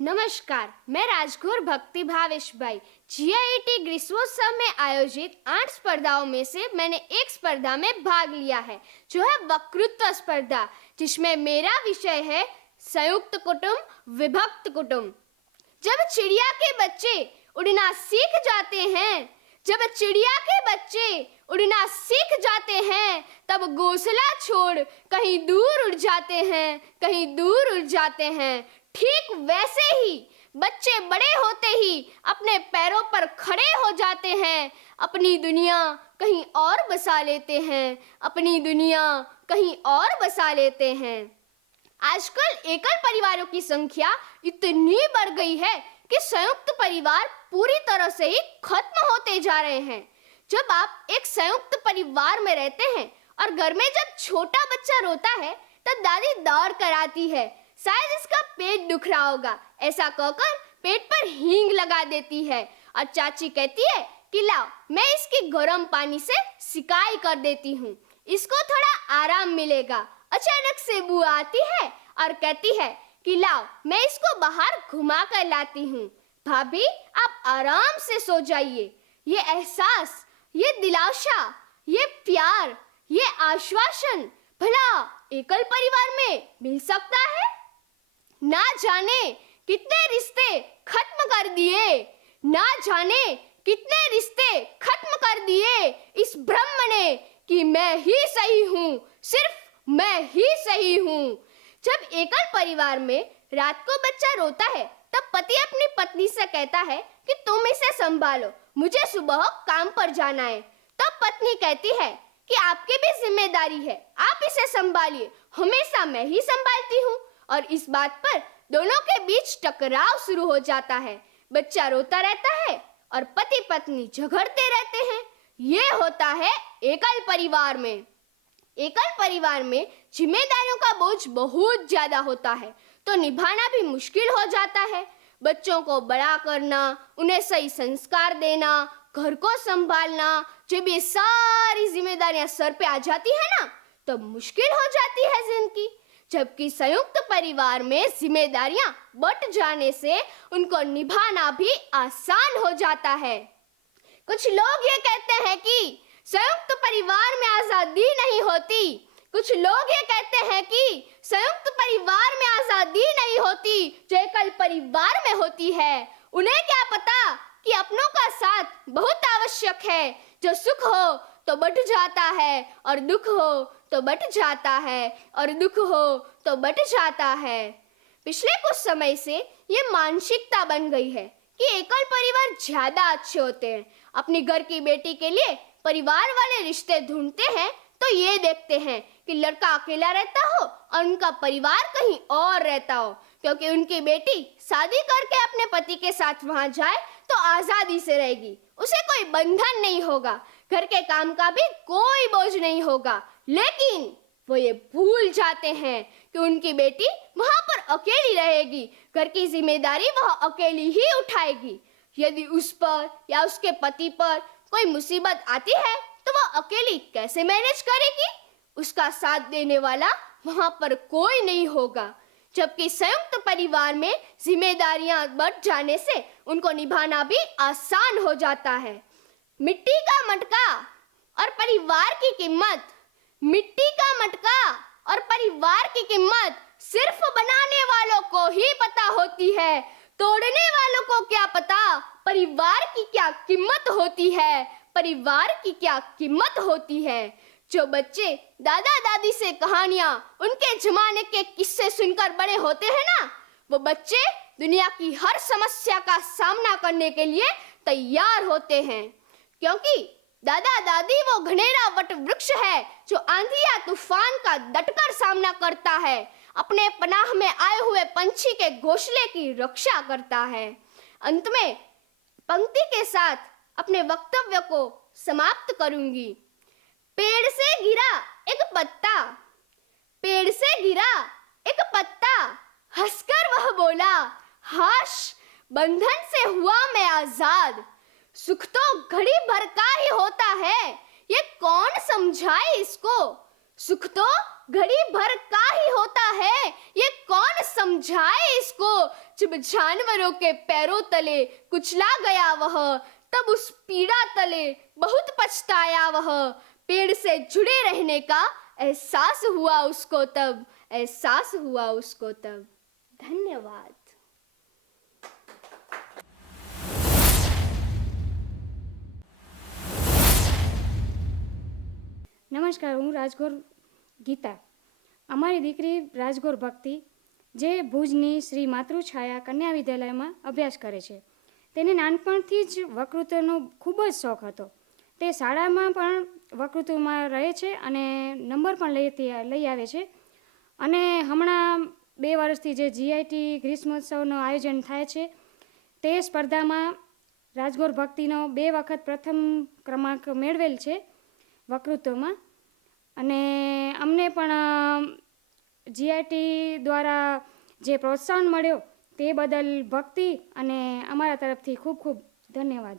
नमस्कार, मैं राजगुरु भक्ति भावेश भाई। जीआईटी ग्रीष्मोत्सव में आयोजित 8 स्पर्धाओं में से मैंने एक स्पर्धा में भाग लिया है, जो है वक्तृत्व स्पर्धा, जिसमें मेरा विषय है संयुक्त कुटुंब विभक्त कुटुंब। जब चिड़िया के बच्चे उड़ना सीख जाते हैं, तब घोंसला छोड़ कहीं दूर उड़ जाते हैं। ठीक वैसे ही बच्चे बड़े होते ही अपने पैरों पर खड़े हो जाते हैं, अपनी दुनिया कहीं और बसा लेते हैं। आजकल एकल परिवारों की संख्या इतनी बढ़ गई है कि संयुक्त परिवार पूरी तरह से ही खत्म होते जा रहे हैं। जब आप एक संयुक्त परिवार में रहते हैं और घर में जब छोटा बच्चा रोता है, तब दादी दौड़ कर आती है, शायद इसका पेट दुख रहा होगा, ऐसा कहकर पेट पर हींग लगा देती है और चाची कहती है कि लाओ, मैं इसकी गर्म पानी से सिकाई कर देती हूँ, इसको थोड़ा आराम मिलेगा। अचानक से बुआ आती है और कहती है कि लाओ, मैं इसको बाहर घुमा कर लाती हूँ। भाभी, आप आराम से सो जाइए। ये एहसास, ये दिलासा, ये प्यार, ये आश्वासन भला एकल परिवार में मिल सकता है? ना जाने कितने रिश्ते खत्म कर दिए इस ब्रह्म ने कि मैं ही सही हूँ, सिर्फ मैं ही सही हूँ। जब एकल परिवार में रात को बच्चा रोता है, तब पति अपनी पत्नी से कहता है कि तुम इसे संभालो, मुझे सुबह काम पर जाना है। तब पत्नी कहती है कि आपकी भी जिम्मेदारी है, आप इसे संभालिए, हमेशा मैं ही संभालती हूँ। और इस बात पर दोनों के बीच टकराव शुरू हो जाता है। बच्चा रोता रहता है और पति पत्नी झगड़ते रहते हैं। ये होता है एकल परिवार में। एकल परिवार में जिम्मेदारियों का बोझ बहुत ज्यादा होता है, तो निभाना भी मुश्किल हो जाता है। बच्चों को बड़ा करना, उन्हें सही संस्कार देना, घर को संभालना, जब ये सारी जिम्मेदारियां सर पे आ जाती है ना, तो मुश्किल हो जाती है जिंदगी। जबकि संयुक्त परिवार में जिम्मेदारियां बंट जाने से उनको निभाना भी आसान हो जाता है। कुछ लोग ये कहते हैं कि संयुक्त परिवार में आजादी नहीं होती, जो एकल परिवार में होती है। उन्हें क्या पता कि अपनों का साथ बहुत आवश्यक है। जो सुख हो तो बढ़ जाता है और दुख हो तो बढ़ जाता है। पिछले कुछ समय से ये मानसिकता बन गई है कि एकल परिवार ज्यादा अच्छे होते हैं। अपनी घर की बेटी के लिए परिवार वाले रिश्ते ढूंढते हैं तो ये देखते हैं कि लड़का अकेला रहता हो और उनका परिवार कहीं और रहता हो, क्योंकि उनकी बेटी शादी करके अपने पति के साथ वहां जाए तो आजादी से रहेगी, उसे कोई बंधन नहीं होगा, घर के काम का भी कोई बोझ नहीं होगा। लेकिन वो ये भूल जाते हैं कि उनकी बेटी वहां पर अकेली रहेगी, घर की जिम्मेदारी वह अकेली ही उठाएगी। यदि उस पर या उसके पति पर कोई मुसीबत आती है तो वह अकेली कैसे मैनेज करेगी? उसका साथ देने वाला वहां पर कोई नहीं होगा। जबकि संयुक्त परिवार में जिम्मेदारियां बढ़ जाने से उनको निभाना भी आसान हो जाता है। मिट्टी का मटका और परिवार की कीमत सिर्फ बनाने वालों को ही पता होती है। तोड़ने वालों को क्या पता परिवार की क्या कीमत होती है। जो बच्चे दादा दादी से कहानियां, उनके जमाने के किस्से सुनकर बड़े होते हैं ना, वो बच्चे दुनिया की हर समस्या का सामना करने के लिए तैयार होते हैं, क्योंकि दादा दादी वो घनेरा वट वृक्ष है जो आंधी या तूफान का डटकर सामना करता है, अपने पनाह में आए हुए पंछी के घोंसले की रक्षा करता है। अंत में पंक्ति के साथ अपने वक्तव्य को समाप्त करूंगी। पेड़ से गिरा एक पत्ता, हंसकर वह बोला, हाश, बंधन से हुआ मैं आजाद। सुख तो घड़ी भर का ही होता है, ये कौन समझाए इसको। सुख तो घड़ी भर का ही होता है, ये कौन समझाए इसको। जब जानवरों के पैरों तले कुचला गया वह, तब उस पीड़ा तले बहुत पछताया वह। पेड़ से जुड़े रहने का एहसास हुआ उसको तब, एहसास हुआ उसको तब। धन्यवाद। નમસ્કાર, હું રાજગોર ગીતા. અમારી દીકરી રાજગોર ભક્તિ જે ભુજની શ્રી માતૃછાયા કન્યા વિદ્યાલયમાં અભ્યાસ કરે છે, તેને નાનપણથી જ વક્તૃત્વનો ખૂબ જ શોખ હતો. તે શાળામાં પણ વક્તૃત્વમાં રહે છે અને નંબર પણ લઈ આવે છે. અને હમણાં 2 વર્ષથી જે GIT ગ્રીષ્મોત્સવનું આયોજન થાય છે, તે સ્પર્ધામાં રાજગોર ભક્તિનો 2 વખત પ્રથમ ક્રમાંક મેળવેલ છે વક્તૃત્વમાં. અને અમને પણ GIT દ્વારા જે પ્રોત્સાહન મળ્યો તે બદલ ભક્તિ અને અમારા તરફથી ખૂબ ખૂબ ધન્યવાદ.